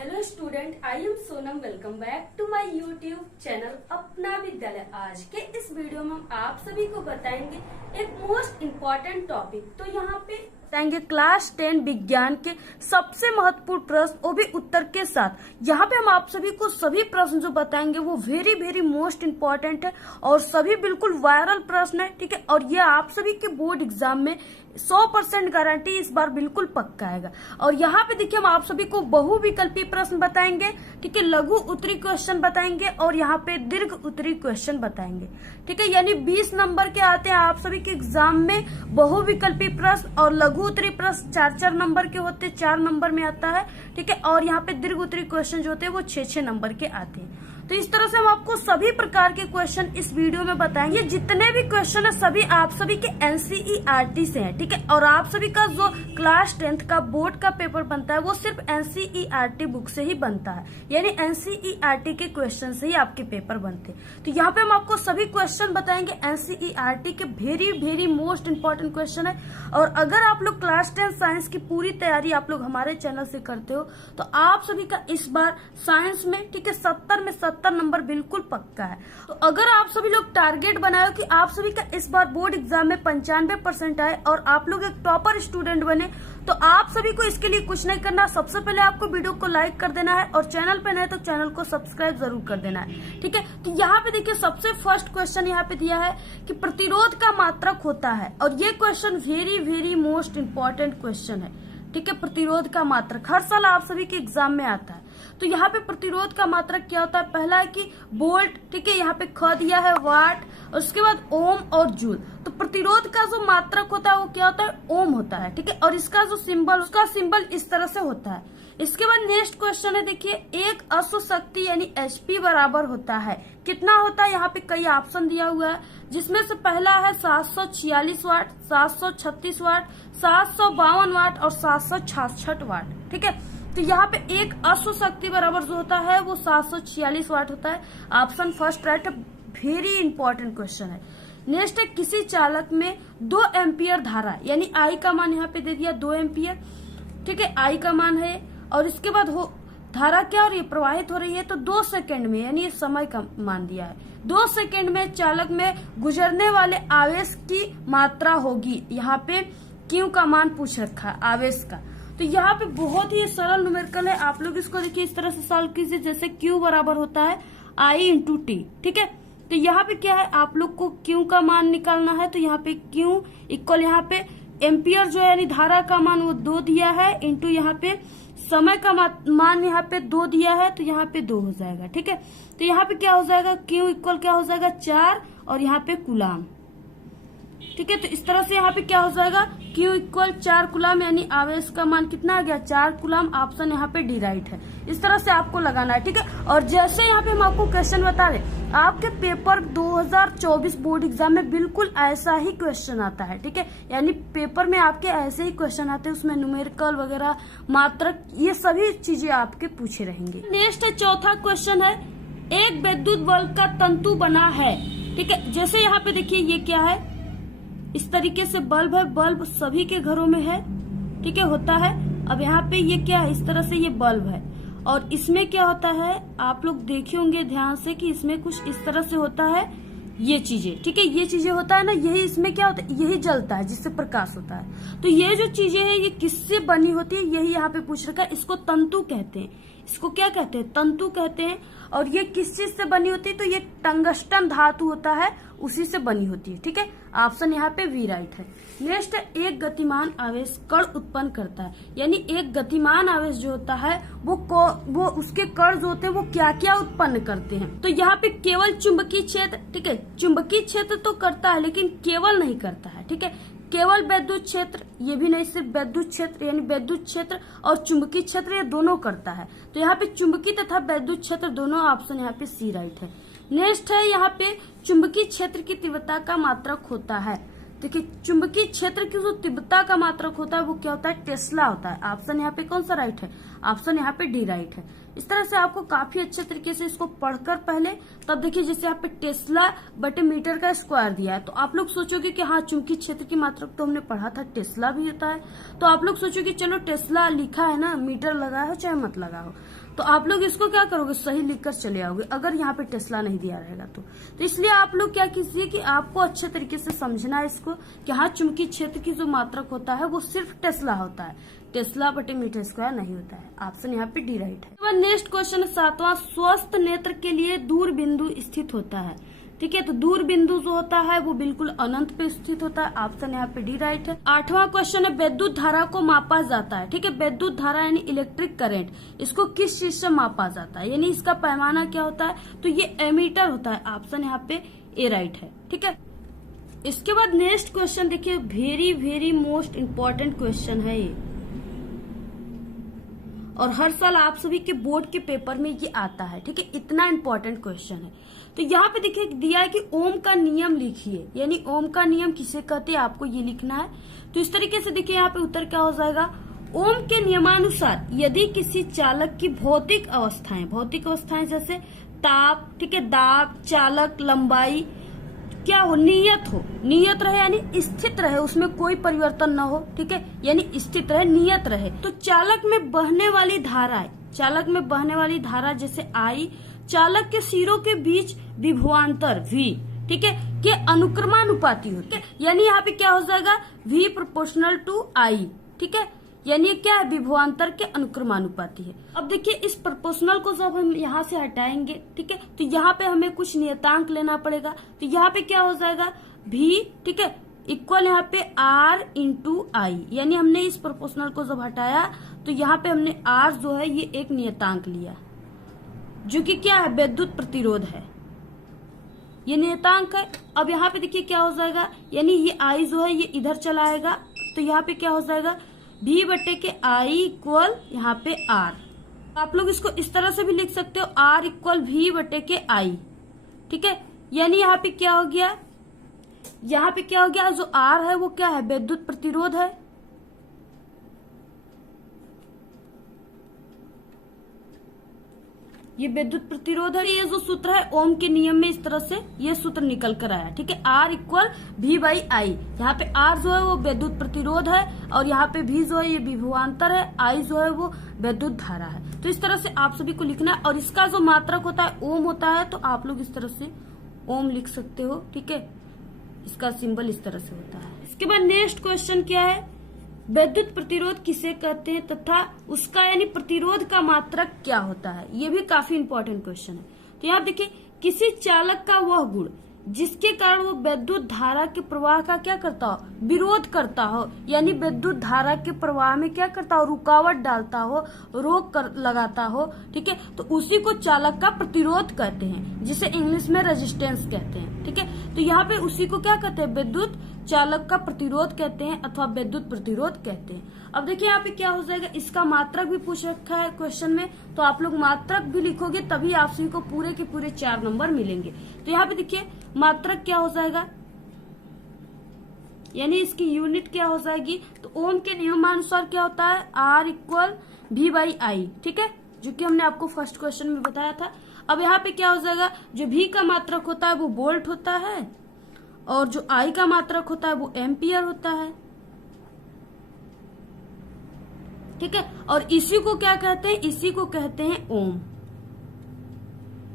Hello student, I am Sonam. Welcome back to my YouTube channel Apna Vidyalaya. आज के इस video में हम आप सभी को बताएंगे एक मोस्ट इम्पोर्टेंट टॉपिक। तो यहाँ पे बताएंगे क्लास 10 विज्ञान के सबसे महत्वपूर्ण प्रश्न, वो भी उत्तर के साथ। यहाँ पे हम आप सभी को सभी प्रश्न जो बताएंगे वो वेरी वेरी मोस्ट इम्पोर्टेंट है और सभी बिल्कुल वायरल प्रश्न है, ठीक है। और ये आप सभी के बोर्ड एग्जाम में 100% गारंटी इस बार बिल्कुल पक्का आएगा। और यहाँ पे देखिए हम आप सभी को बहुविकल्पी प्रश्न बताएंगे, ठीक है, लघु उत्तरी क्वेश्चन बताएंगे और यहाँ पे दीर्घ उत्तरी क्वेश्चन बताएंगे, ठीक है। यानी 20 नंबर के आते हैं आप सभी के एग्जाम में बहुविकल्पी प्रश्न, और लघु उत्तरी प्रश्न 4-4 नंबर के होते हैं, 4 नंबर में आता है, ठीक है। और यहाँ पे दीर्घ उत्तरी क्वेश्चन जो होते हैं वो 6-6 नंबर के आते हैं। तो इस तरह से हम आपको सभी प्रकार के क्वेश्चन इस वीडियो में बताएंगे। जितने भी क्वेश्चन है सभी आप सभी के एनसीईआरटी से हैं, ठीक है। और आप सभी का जो क्लास 10th का बोर्ड का पेपर बनता है वो सिर्फ एनसीईआरटी बुक से ही बनता है, यानी एनसीईआरटी के क्वेश्चन से ही आपके पेपर बनते हैं। तो यहाँ पे हम आपको सभी क्वेश्चन बताएंगे एनसीईआरटी के, very very most important question है। और अगर आप लोग क्लास 10 साइंस की पूरी तैयारी आप लोग हमारे चैनल से करते हो तो आप सभी का इस बार साइंस में, ठीक है, 70 में 70 नंबर बिल्कुल पक्का है। तो अगर आप सभी लोग टारगेट बनाए कि आप सभी का इस बार बोर्ड एग्जाम में 95% आए और आप लोग एक टॉपर स्टूडेंट बने, तो आप सभी को इसके लिए कुछ नहीं करना। सबसे पहले आपको वीडियो को लाइक कर देना है और चैनल पे नए तो चैनल को सब्सक्राइब जरूर कर देना है, ठीक है। तो यहाँ पे देखिए सबसे फर्स्ट क्वेश्चन यहाँ पे दिया है कि प्रतिरोध का मात्रक होता है, और ये question very very most important question है, ठीक है। प्रतिरोध का मात्रक हर साल आप सभी के एग्जाम में आता है। तो यहाँ पे प्रतिरोध का मात्रक क्या होता है? पहला है कि वोल्ट, ठीक है, यहाँ पे ख दिया है वाट, और उसके बाद ओम और जूल। तो प्रतिरोध का जो मात्रक होता है वो क्या होता है? ओम होता है, ठीक है। और इसका जो सिंबल, उसका सिंबल इस तरह से होता है। इसके बाद नेक्स्ट क्वेश्चन है, देखिए एक अश्व शक्ति यानी एचपी बराबर होता है, कितना होता है? यहाँ पे कई ऑप्शन दिया हुआ है, जिसमें से पहला है 746 वाट, 736 वाट, 752 वाट और 766 वाट, ठीक है। तो यहाँ पे एक अश्व शक्ति बराबर जो होता है वो 746 वाट होता है। ऑप्शन फर्स्ट राइट है, वेरी इंपॉर्टेंट क्वेश्चन है। नेक्स्ट है किसी चालक में 2 एम्पियर धारा, यानी आई का मान यहाँ पे दे दिया 2 एम्पियर, ठीक है, आई का मान है। और इसके बाद हो धारा क्या, और ये प्रवाहित हो रही है तो 2 सेकंड में, यानी ये समय का मान दिया है, 2 सेकंड में चालक में गुजरने वाले आवेश की मात्रा होगी। यहाँ पे क्यू का मान पूछ रखा है आवेश का। तो यहाँ पे बहुत ही सरल न्यूमेरिकल है, आप लोग इसको देखिए इस तरह से सॉल्व कीजिए, जैसे Q बराबर होता है I × T, ठीक है। तो यहाँ पे क्या है, आप लोग को Q का मान निकालना है। तो यहाँ पे Q इक्वल, यहाँ पे एम्पियर जो है यानी धारा का मान वो 2 दिया है, इंटू यहाँ पे समय का मान यहाँ पे 2 दिया है, तो यहाँ पे 2 हो जाएगा, ठीक है। तो यहाँ पे क्या हो जाएगा, Q इक्वल क्या हो जाएगा 4, और यहाँ पे कूलाम, ठीक है। तो इस तरह से यहाँ पे क्या हो जाएगा, Q इक्वल 4 कूलाम, यानी आवेश का मान कितना आ गया 4 कूलाम। ऑप्शन यहाँ पे डी राइट है। इस तरह से आपको लगाना है, ठीक है। और जैसे यहाँ पे हम आपको क्वेश्चन बता रहे, आपके पेपर 2024 बोर्ड एग्जाम में बिल्कुल ऐसा ही क्वेश्चन आता है, ठीक है। यानी पेपर में आपके ऐसे ही क्वेश्चन आते हैं, उसमें न्यूमेरिकल वगैरह, मात्रक, ये सभी चीजें आपके पूछे रहेंगे। नेक्स्ट है चौथा क्वेश्चन है, एक विद्युत बल्ब का तंतु बना है, ठीक है। जैसे यहाँ पे देखिए ये क्या है, इस तरीके से बल्ब है, बल्ब सभी के घरों में है, ठीक है, होता है। अब यहाँ पे ये क्या है, इस तरह से ये बल्ब है, और इसमें क्या होता है, आप लोग देखे होंगे ध्यान से कि इसमें कुछ इस तरह से होता है, ये चीजें, ठीक है, ये चीजें होता है ना, यही इसमें क्या होता है, यही जलता है जिससे प्रकाश होता है। तो ये जो चीजें हैं ये किससे बनी होती है, यही यहाँ पे पूछ रखा है। इसको तंतु कहते हैं, इसको क्या कहते हैं, तंतु कहते हैं। और ये किस चीज से बनी होती है, तो ये टंगस्टन धातु होता है, उसी से बनी होती है, ठीक है। ऑप्शन यहाँ पे वी राइट है। नेक्स्ट है एक गतिमान आवेश कण उत्पन्न करता है, यानी एक गतिमान आवेश जो होता है वो उसके कण जो होते हैं वो क्या क्या उत्पन्न करते हैं। तो यहाँ पे केवल चुंबकीय क्षेत्र, ठीक है, चुंबकीय क्षेत्र तो करता है लेकिन केवल नहीं करता है, ठीक है। केवल विद्युत क्षेत्र, ये भी नहीं, सिर्फ विद्युत क्षेत्र, यानी विद्युत क्षेत्र और चुंबकीय क्षेत्र ये दोनों करता है। तो यहाँ पे चुंबकीय तथा विद्युत क्षेत्र दोनों, ऑप्शन यहाँ पे सी राइट है। नेक्स्ट है यहाँ पे चुंबकीय क्षेत्र की तीव्रता का मात्रक होता है। देखिए चुंबकीय क्षेत्र की जो तीव्रता का मात्रक होता है वो क्या होता है, टेस्ला होता है। ऑप्शन यहाँ पे कौन सा राइट है, ऑप्शन यहाँ पे डी राइट है। इस तरह से आपको काफी अच्छे तरीके से इसको पढ़कर पहले, तब देखिए जैसे यहाँ पे टेस्ला बटे मीटर का स्क्वायर दिया है, तो आप लोग सोचोगे कि हाँ चुंबकीय क्षेत्र की मात्रक तो हमने पढ़ा था, टेस्ला भी होता है, तो आप लोग सोचोगे चलो टेस्ला लिखा है ना, मीटर लगा हो चाहे मत लगा हो, तो आप लोग इसको क्या करोगे, सही लिखकर चले आओगे अगर यहाँ पे टेस्ला नहीं दिया रहेगा तो इसलिए आप लोग क्या कीजिए कि आपको अच्छे तरीके से समझना है इसको कि हाँ चुंबकीय क्षेत्र की जो मात्रक होता है वो सिर्फ टेस्ला होता है, टेस्ला बटे मीटर स्क्वायर नहीं होता है। ऑप्शन यहाँ पे डी राइट है। नेक्स्ट क्वेश्चन 7वां, स्वस्थ नेत्र के लिए दूर बिंदु स्थित होता है। ठीक है, तो दूर बिंदु जो होता है वो बिल्कुल अनंत पे स्थित होता है। ऑप्शन यहाँ पे डी राइट है। 8वां क्वेश्चन है, विद्युत धारा को मापा जाता है। ठीक है, विद्युत धारा यानी इलेक्ट्रिक करंट, इसको किस चीज से मापा जाता है, यानी इसका पैमाना क्या होता है, तो ये एमीटर होता है। ऑप्शन यहाँ पे ए राइट है। ठीक है, इसके बाद नेक्स्ट क्वेश्चन देखिए, very very most important question है ये, और हर साल आप सभी के बोर्ड के पेपर में ये आता है। ठीक है, इतना इम्पोर्टेंट क्वेश्चन है। तो यहाँ पे देखिए दिया है कि ओम का नियम लिखिए, यानी ओम का नियम किसे कहते हैं आपको ये लिखना है। तो इस तरीके से देखिए यहाँ पे उत्तर क्या हो जाएगा, ओम के नियमानुसार यदि किसी चालक की भौतिक अवस्थाएं जैसे ताप, ठीक है, दाब, चालक, लंबाई क्या हो, नियत रहे यानी स्थित रहे, उसमें कोई परिवर्तन न हो। ठीक है, यानी स्थित रहे, नियत रहे, तो चालक में बहने वाली धारा जैसे आई, चालक के सिरों के बीच विभवांतर V, ठीक है, के अनुक्रमानुपाती होते हैं, यानी यहाँ पे क्या हो जाएगा, V प्रोपोर्शनल टू I। ठीक है, यानी क्या है, विभवांतर के अनुक्रमानुपाती है। अब देखिए इस प्रोपोर्शनल को जब हम यहाँ से हटाएंगे, ठीक है, तो यहाँ पे हमें कुछ नियतांक लेना पड़ेगा। तो यहाँ पे क्या हो जाएगा, V, ठीक है, इक्वल यहाँ पे R इंटू I, यानी हमने इस प्रोपोर्शनल को जब हटाया तो यहाँ पे हमने R जो है ये एक नियतांक लिया, जो कि क्या है, विद्युत प्रतिरोध है, ये नियतांक है। अब यहाँ पे देखिए क्या हो जाएगा, यानी ये I जो है ये इधर चला आएगा, तो यहाँ पे क्या हो जाएगा, V बटे के I इक्वल यहाँ पे R। आप लोग इसको इस तरह से भी लिख सकते हो, R इक्वल V बटे के I। ठीक है, यानी यहाँ पे क्या हो गया, जो R है वो क्या है, विद्युत प्रतिरोध है। ये विद्युत प्रतिरोध है। ये जो सूत्र है ओम के नियम में इस तरह से ये सूत्र निकल कर आया। ठीक है, R equal V by I, यहाँ पे R जो है वो विद्युत प्रतिरोध है और यहाँ पे V जो है ये विभवांतर है, I जो है वो विद्युत धारा है। तो इस तरह से आप सभी को लिखना है, और इसका जो मात्रक होता है ओम होता है, तो आप लोग इस तरह से ओम लिख सकते हो। ठीक है, इसका सिंबल इस तरह से होता है। इसके बाद नेक्स्ट क्वेश्चन क्या है, विद्युत प्रतिरोध किसे कहते हैं तथा उसका यानी प्रतिरोध का मात्रक क्या होता है, ये भी काफी इंपॉर्टेंट क्वेश्चन है। तो यहाँ देखिए, किसी चालक का वह गुण जिसके कारण वो विद्युत धारा के प्रवाह का क्या करता हो, विरोध करता हो, यानी विद्युत धारा के प्रवाह में क्या करता हो, रुकावट डालता हो, लगाता हो। ठीक है, तो उसी को चालक का प्रतिरोध कहते हैं, जिसे इंग्लिश में रेजिस्टेंस कहते हैं। ठीक है, तो यहाँ पे उसी को क्या कहते हैं, विद्युत चालक का प्रतिरोध कहते हैं अथवा विद्युत प्रतिरोध कहते हैं। अब देखिए यहाँ पे क्या हो जाएगा, इसका मात्रक भी पूछ रखा है क्वेश्चन में, तो आप लोग मात्रक भी लिखोगे तभी आप सभी को पूरे के पूरे 4 नंबर मिलेंगे। तो यहाँ पे देखिए मात्रक क्या हो जाएगा, यानी इसकी यूनिट क्या हो जाएगी, तो ओम के नियमानुसार क्या होता है, R equal V by I। ठीक है, जो कि हमने आपको फर्स्ट क्वेश्चन में बताया था। अब यहाँ पे क्या हो जाएगा, जो V का मात्रक होता है वो वोल्ट होता है, और जो I का मात्रक होता है वो एम्पियर होता है। ठीक है, और इसी को क्या कहते हैं, इसी को कहते हैं ओम।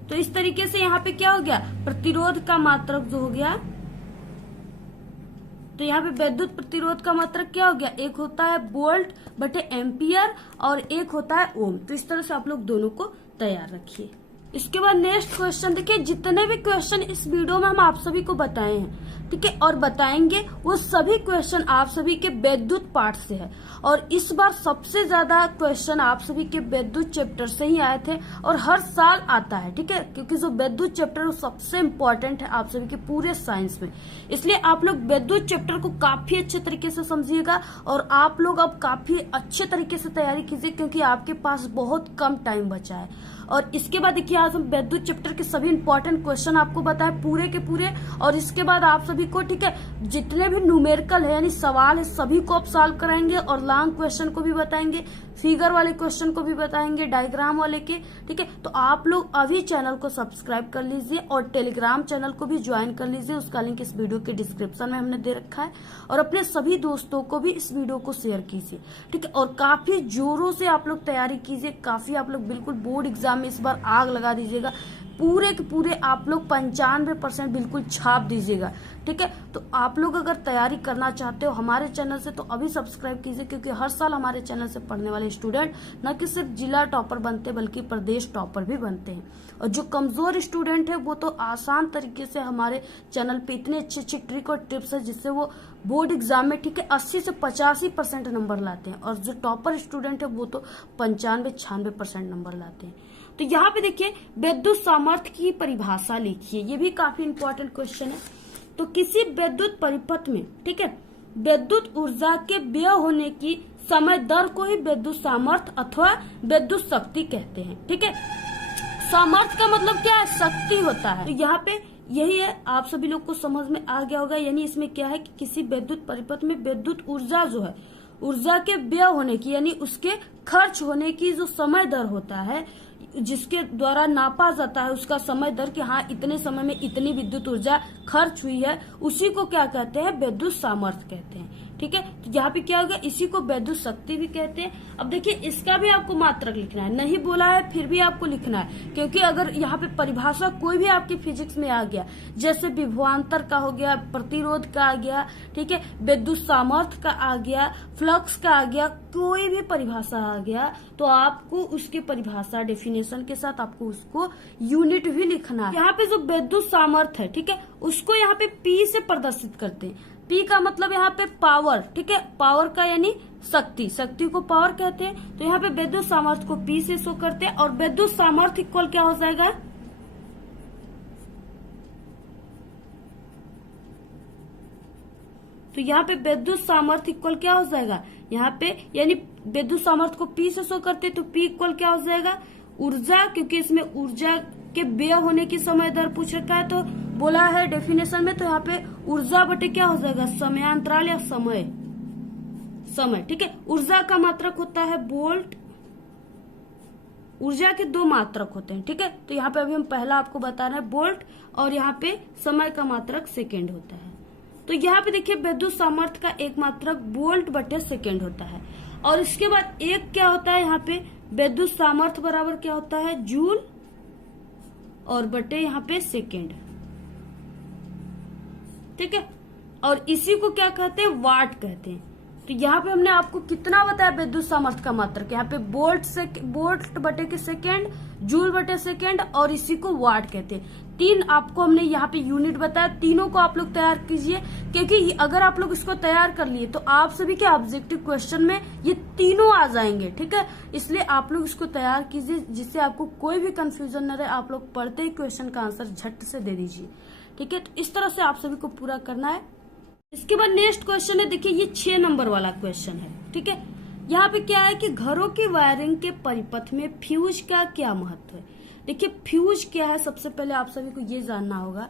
तो इस तरीके से यहाँ पे क्या हो गया, प्रतिरोध का मात्रक जो हो गया, तो यहाँ पे विद्युत प्रतिरोध का मात्रक क्या हो गया, एक होता है वोल्ट बटे एम्पियर और एक होता है ओम। तो इस तरह से आप लोग दोनों को तैयार रखिए। इसके बाद नेक्स्ट क्वेश्चन देखिए, जितने भी क्वेश्चन इस वीडियो में हम आप सभी को बताए हैं, ठीक है, और बताएंगे, वो सभी क्वेश्चन आप सभी के विद्युत पार्ट से है। और इस बार सबसे ज्यादा क्वेश्चन आप सभी के विद्युत चैप्टर से ही आए थे, और हर साल आता है। ठीक है, क्योंकि जो विद्युत चैप्टर सबसे इम्पोर्टेंट है आप सभी के पूरे साइंस में, इसलिए आप लोग विद्युत चैप्टर को काफी अच्छे तरीके से समझिएगा, और आप लोग अब काफी अच्छे तरीके से तैयारी कीजिए, क्योंकि आपके पास बहुत कम टाइम बचा है। और इसके बाद देखिए, आज हम विद्युत चैप्टर के सभी इंपॉर्टेंट क्वेश्चन आपको बताए पूरे के पूरे, और इसके बाद आप सभी को, ठीक है, जितने भी न्यूमेरिकल है यानी सवाल है सभी को आप सॉल्व कराएंगे, और लॉन्ग क्वेश्चन को भी बताएंगे। फिगर वाले क्वेश्चन को भी बताएंगे, डायग्राम वाले के। ठीक है, तो आप लोग अभी चैनल को सब्सक्राइब कर लीजिए और टेलीग्राम चैनल को भी ज्वाइन कर लीजिए, उसका लिंक इस वीडियो के डिस्क्रिप्शन में हमने दे रखा है। और अपने सभी दोस्तों को भी इस वीडियो को शेयर कीजिए। ठीक है, और काफी जोरों से आप लोग तैयारी कीजिए, काफी आप लोग बिल्कुल बोर्ड एग्जाम में इस बार आग लगा दीजिएगा, पूरे के पूरे आप लोग 95% बिल्कुल छाप दीजिएगा। ठीक है, तो आप लोग अगर तैयारी करना चाहते हो हमारे चैनल से तो अभी सब्सक्राइब कीजिए, क्योंकि हर साल हमारे चैनल से पढ़ने वाले स्टूडेंट न कि सिर्फ जिला टॉपर बनते बल्कि प्रदेश टॉपर भी बनते हैं। और जो कमजोर स्टूडेंट है वो तो आसान तरीके से हमारे चैनल पे इतने अच्छे अच्छे ट्रिक और टिप्स है जिससे वो बोर्ड एग्जाम में, ठीक है, 80 से 85% नंबर लाते हैं। और जो टॉपर स्टूडेंट है वो तो 95-96% नंबर लाते हैं। तो यहाँ पे देखिए, विद्युत सामर्थ्य की परिभाषा लिखिए, ये भी काफी इंपॉर्टेंट क्वेश्चन है। तो किसी विद्युत परिपथ में, ठीक है, विद्युत ऊर्जा के व्यय होने की समय दर को ही विद्युत सामर्थ्य अथवा विद्युत शक्ति कहते हैं। ठीक है, सामर्थ्य का मतलब क्या है? शक्ति होता है। तो यहाँ पे यही है, आप सभी लोग को समझ में आ गया होगा। यानी इसमें क्या है कि किसी विद्युत परिपथ में विद्युत ऊर्जा जो है, ऊर्जा के व्यय होने की यानी उसके खर्च होने की जो समय दर होता है, जिसके द्वारा नापा जाता है उसका समय दर कि हाँ इतने समय में इतनी विद्युत ऊर्जा खर्च हुई है, उसी को क्या कहते हैं? विद्युत सामर्थ्य कहते हैं। ठीक है, तो यहाँ पे क्या होगा, इसी को विद्युत शक्ति भी कहते हैं। अब देखिए, इसका भी आपको मात्रक लिखना है, नहीं बोला है फिर भी आपको लिखना है, क्योंकि अगर यहाँ पे परिभाषा कोई भी आपकी फिजिक्स में आ गया, जैसे विभवांतर का हो गया, प्रतिरोध का आ गया, ठीक है, विद्युत सामर्थ्य का आ गया, फ्लक्स का आ गया, कोई भी परिभाषा आ गया तो आपको उसकी परिभाषा डेफिनेशन के साथ आपको उसको यूनिट भी लिखना है। यहाँ पे जो विद्युत सामर्थ्य है, ठीक है, उसको यहाँ पे पी से प्रदर्शित करते हैं। पी का मतलब यहाँ पे पावर, ठीक है, पावर का यानी शक्ति, शक्ति को पावर कहते हैं। तो यहाँ पे विद्युत सामर्थ्य को पी से शो करते हैं। और विद्युत सामर्थ्य इक्वल क्या हो जाएगा? तो यहाँ पे विद्युत सामर्थ्य इक्वल क्या हो जाएगा? यहाँ पे यानी विद्युत सामर्थ्य को पी से शो करते हैं, तो पी इक्वल क्या हो जाएगा? ऊर्जा, क्योंकि इसमें ऊर्जा के व्यय होने की समय दर पूछ रखा है, तो बोला है डेफिनेशन में, तो यहाँ पे ऊर्जा बटे क्या हो जाएगा? समयांतराल या समय, समय। ठीक है, ऊर्जा का मात्रक होता है वोल्ट, ऊर्जा के दो मात्रक होते हैं। ठीक है, तो यहाँ पे अभी हम पहला आपको बता रहे हैं वोल्ट, और यहाँ पे समय का मात्रक सेकेंड होता है। तो यहाँ पे देखिए, विद्युत सामर्थ्य का एक मात्रक वोल्ट बटे सेकेंड होता है। और इसके बाद एक क्या होता है, यहाँ पे विद्युत सामर्थ्य बराबर क्या होता है? जूल और बटे यहाँ पे सेकेंड। ठीक है, और इसी को क्या कहते हैं? वाट कहते हैं। तो यहाँ पे हमने आपको कितना बताया विद्युत सामर्थ्य का मात्रक? यहाँ पे वोल्ट बटे के सेकेंड, जूल बटे सेकेंड, और इसी को वाट कहते हैं। तीन आपको हमने यहाँ पे यूनिट बताया, तीनों को आप लोग तैयार कीजिए, क्योंकि अगर आप लोग इसको तैयार कर लिए तो आप सभी के ऑब्जेक्टिव क्वेश्चन में ये तीनों आ जाएंगे। ठीक है, इसलिए आप लोग इसको तैयार कीजिए, जिससे आपको कोई भी कंफ्यूजन न रहे। आप लोग पढ़ते ही क्वेश्चन का आंसर झट से दे दीजिए। ठीक है, तो इस तरह से आप सभी को पूरा करना है। इसके बाद नेक्स्ट क्वेश्चन है, देखिए ये 6 नंबर वाला क्वेश्चन है। ठीक है, यहाँ पे क्या है कि घरों की वायरिंग के परिपथ में फ्यूज का क्या महत्व है? देखिए, फ्यूज क्या है, सबसे पहले आप सभी को ये जानना होगा।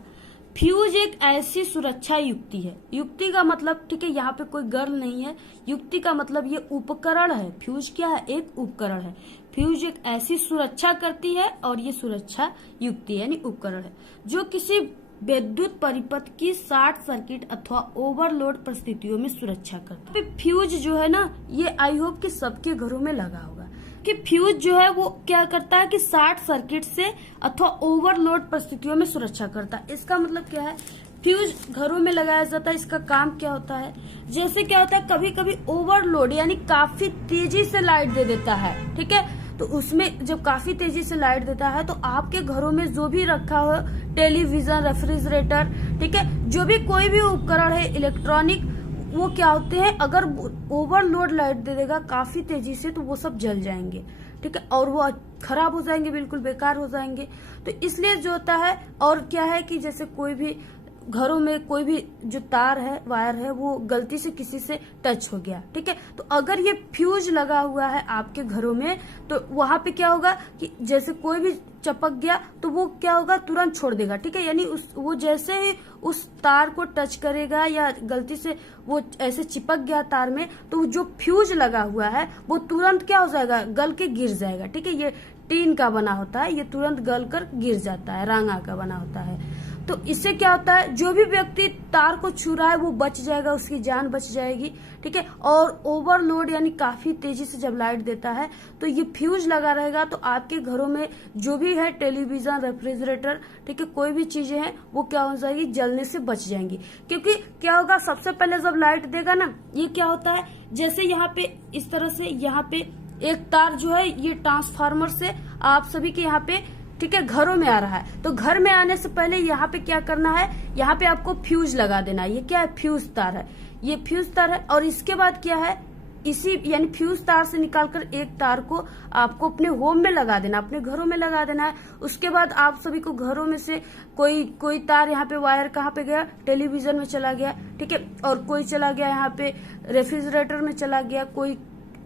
फ्यूज एक ऐसी सुरक्षा युक्ति है, युक्ति का मतलब, ठीक है, यहाँ पे कोई गर्ल नहीं है, युक्ति का मतलब ये उपकरण है। फ्यूज क्या है? एक उपकरण है। फ्यूज एक ऐसी सुरक्षा करती है, और ये सुरक्षा युक्ति यानी उपकरण है, जो किसी विद्युत परिपथ की शॉर्ट सर्किट अथवा ओवरलोड परिस्थितियों में सुरक्षा करता है। फ्यूज जो है ना, ये आई होप कि सबके घरों में लगा होगा कि फ्यूज जो है वो क्या करता है कि शॉर्ट सर्किट से अथवा ओवरलोड परिस्थितियों में सुरक्षा करता है। इसका मतलब क्या है? फ्यूज घरों में लगाया जाता है, इसका काम क्या होता है? जैसे क्या होता है, कभी कभी ओवरलोड यानी काफी तेजी से लाइट दे देता है। ठीक है, तो उसमें जब काफी तेजी से लाइट देता है तो आपके घरों में जो भी रखा हो, टेलीविजन, रेफ्रिजरेटर, ठीक है, जो भी कोई भी उपकरण है इलेक्ट्रॉनिक, वो क्या होते हैं, अगर ओवरलोड लाइट दे देगा काफी तेजी से तो वो सब जल जाएंगे। ठीक है, और वो खराब हो जाएंगे, बिल्कुल बेकार हो जाएंगे। तो इसलिए जो होता है, और क्या है कि जैसे कोई भी घरों में कोई भी जो तार है, वायर है, वो गलती से किसी से टच हो गया, ठीक है, तो अगर ये फ्यूज लगा हुआ है आपके घरों में, तो वहां पे क्या होगा कि जैसे कोई भी चपक गया तो वो क्या होगा, तुरंत छोड़ देगा, ठीक है। यानी वो जैसे ही उस तार को टच करेगा या गलती से वो ऐसे चिपक गया तार में, तो जो फ्यूज लगा हुआ है वो तुरंत क्या हो जाएगा, गल के गिर जाएगा, ठीक है। ये टीन का बना होता है, ये तुरंत गल कर गिर जाता है, रांगा का बना होता है। तो इससे क्या होता है, जो भी व्यक्ति तार को छू रहा है वो बच जाएगा, उसकी जान बच जाएगी, ठीक है। और ओवरलोड यानी काफी तेजी से जब लाइट देता है तो ये फ्यूज लगा रहेगा, तो आपके घरों में जो भी है टेलीविजन, रेफ्रिजरेटर, ठीक है, कोई भी चीजें हैं वो क्या हो जाएगी, जलने से बच जाएंगी। क्योंकि क्या होगा, सबसे पहले जब लाइट देगा ना, ये क्या होता है, जैसे यहाँ पे इस तरह से यहाँ पे एक तार जो है ये ट्रांसफार्मर से आप सभी के यहाँ पे, ठीक है, घरों में आ रहा है। तो घर में आने से पहले यहाँ पे क्या करना है, यहाँ पे आपको फ्यूज लगा देना है। ये क्या है, फ्यूज तार है, ये फ्यूज तार है। और इसके बाद क्या है, इसी यानी फ्यूज तार से निकालकर एक तार को आपको अपने होम में लगा देना, अपने घरों में लगा देना है। उसके बाद आप सभी को घरों में से कोई तार यहाँ पे वायर कहाँ पे गया, टेलीविजन में चला गया, ठीक है, और कोई चला गया यहाँ पे रेफ्रिजरेटर में चला गया, कोई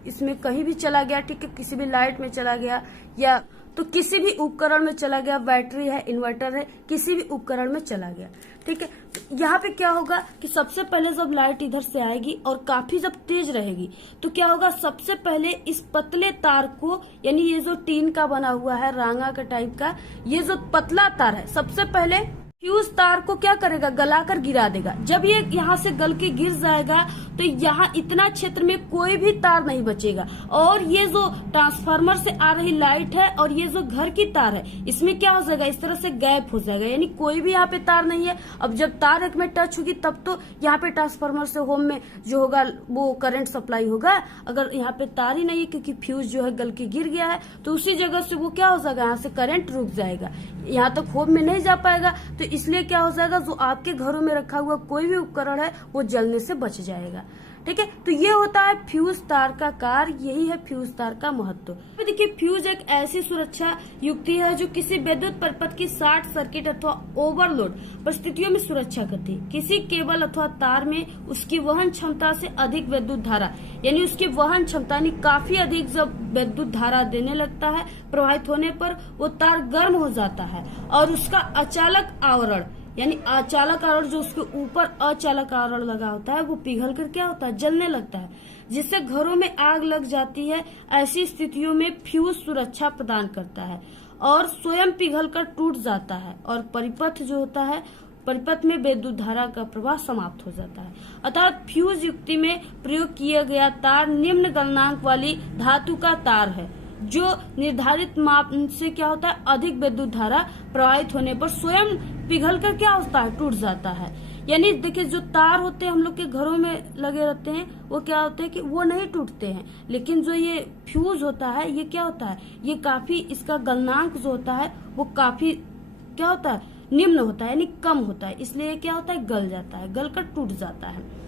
इसमें कहीं भी चला गया, ठीक है, किसी भी लाइट में चला गया, या तो किसी भी उपकरण में चला गया, बैटरी है, इन्वर्टर है, किसी भी उपकरण में चला गया, ठीक है। तो यहाँ पे क्या होगा कि सबसे पहले जब लाइट इधर से आएगी और काफी जब तेज रहेगी, तो क्या होगा, सबसे पहले इस पतले तार को, यानी ये जो टीन का बना हुआ है, रांगा का टाइप का, ये जो पतला तार है, सबसे पहले फ्यूज तार को क्या करेगा, गलाकर गिरा देगा। जब ये यहाँ से गल के गिर जाएगा तो यहाँ इतना क्षेत्र में कोई भी तार नहीं बचेगा, और ये जो ट्रांसफार्मर से आ रही लाइट है और ये जो घर की तार है, इसमें क्या हो जाएगा, इस तरह से गैप हो जाएगा, यानी कोई भी यहाँ पे तार नहीं है। अब जब तार एक में टच होगी तब तो यहाँ पे ट्रांसफार्मर से होम में जो होगा वो करंट सप्लाई होगा। अगर यहाँ पे तार ही नहीं है क्योंकि फ्यूज जो है गल के गिर गया है, तो उसी जगह से वो क्या हो जाएगा, यहाँ से करंट रुक जाएगा, यहाँ तक होम में नहीं जा पाएगा। तो इसलिए क्या हो जाएगा, जो आपके घरों में रखा हुआ कोई भी उपकरण है वो जलने से बच जाएगा, ठीक है। तो ये होता है फ्यूज तार का कार्य, यही है फ्यूज तार का महत्व। तो देखिए, फ्यूज एक ऐसी सुरक्षा युक्ति है जो किसी विद्युत परिपथ की शॉर्ट सर्किट अथवा ओवरलोड परिस्थितियों में सुरक्षा करती है। किसी केबल अथवा तार में उसकी वहन क्षमता से अधिक विद्युत धारा, यानी उसकी वहन क्षमता यानी काफी अधिक जब विद्युत धारा देने लगता है, प्रवाहित होने पर वो तार गर्म हो जाता है और उसका अचालक आवरण, यानी अचालक आवरण जो उसके ऊपर अचालक आवरण लगा होता है, वो पिघल कर क्या होता है, जलने लगता है, जिससे घरों में आग लग जाती है। ऐसी स्थितियों में फ्यूज सुरक्षा प्रदान करता है और स्वयं पिघल कर टूट जाता है, और परिपथ जो होता है, परिपथ में विद्युत धारा का प्रवाह समाप्त हो जाता है। अर्थात फ्यूज युक्ति में प्रयोग किया गया तार निम्न गलनांक वाली धातु का तार है, जो निर्धारित माप से क्या होता है, अधिक विद्युत धारा प्रवाहित होने पर स्वयं पिघलकर क्या होता है, टूट जाता है। यानी देखिए, जो तार होते हैं हम लोग के घरों में लगे रहते हैं, वो क्या होते हैं कि वो नहीं टूटते हैं, लेकिन जो ये फ्यूज होता है, ये क्या होता है, ये काफी, इसका गलनांक जो होता है वो काफी क्या होता है, निम्न होता है, यानी कम होता है, इसलिए क्या होता है, गल जाता है, गलकर टूट जाता है।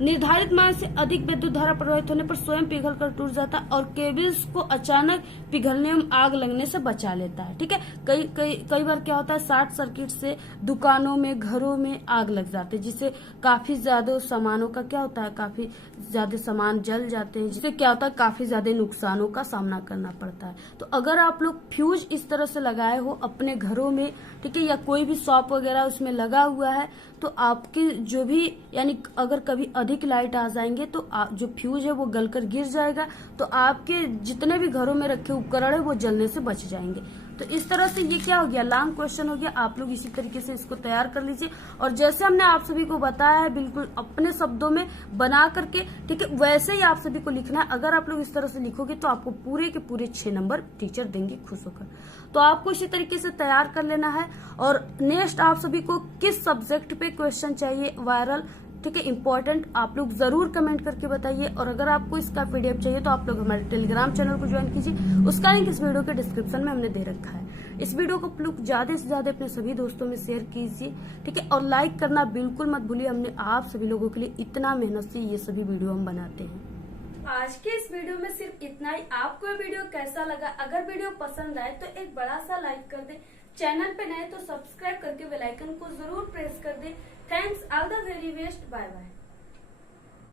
निर्धारित मान से अधिक विद्युत धारा प्रवाहित होने पर स्वयं पिघल कर टूट जाता है और केबल्स को अचानक पिघलने में आग लगने से बचा लेता है, ठीक है। कई बार क्या होता है, शॉर्ट सर्किट से दुकानों में, घरों में आग लग जाते हैं, जिससे काफी ज्यादा सामानों का क्या होता है, काफी ज्यादा सामान जल जाते हैं, जिससे क्या होता है, काफी ज्यादा नुकसानों का सामना करना पड़ता है। तो अगर आप लोग फ्यूज इस तरह से लगाए हो अपने घरों में, ठीक है, या कोई भी शॉप वगैरह उसमें लगा हुआ है, तो आपके जो भी, यानी अगर कभी अधिक लाइट आ जाएंगे तो जो फ्यूज है वो गलकर गिर जाएगा, तो आपके जितने भी घरों में रखे उपकरण है वो जलने से बच जाएंगे। तो इस तरह से ये क्या हो गया, लॉन्ग क्वेश्चन हो गया। आप लोग इसी तरीके से इसको तैयार कर लीजिए, और जैसे हमने आप सभी को बताया है बिल्कुल अपने शब्दों में बना करके, ठीक है, वैसे ही आप सभी को लिखना है। अगर आप लोग इस तरह से लिखोगे तो आपको पूरे के पूरे 6 नंबर टीचर देंगे खुश होकर। तो आपको इसी तरीके से तैयार कर लेना है। और नेक्स्ट आप सभी को किस सब्जेक्ट पे क्वेश्चन चाहिए वायरल, ठीक है, इम्पोर्टेंट, आप लोग जरूर कमेंट करके बताइए। और अगर आपको इसका पीडीएफ चाहिए तो आप लोग हमारे टेलीग्राम चैनल को ज्वाइन कीजिए, उसका लिंक इस वीडियो के डिस्क्रिप्शन में हमने दे रखा है। इस वीडियो को आप लोग ज्यादा से ज्यादा अपने सभी दोस्तों में शेयर कीजिए, ठीक है, और लाइक करना बिल्कुल मत भूलिए। हमने आप सभी लोगों के लिए इतना मेहनत से ये सभी वीडियो हम बनाते हैं। आज के इस वीडियो में सिर्फ इतना ही। आपको ये वीडियो कैसा लगा? अगर वीडियो पसंद आए तो एक बड़ा सा लाइक कर दे। चैनल पे नए तो सब्सक्राइब करके बेल आइकन को जरूर प्रेस कर दे। Thanks all the very best. Bye bye.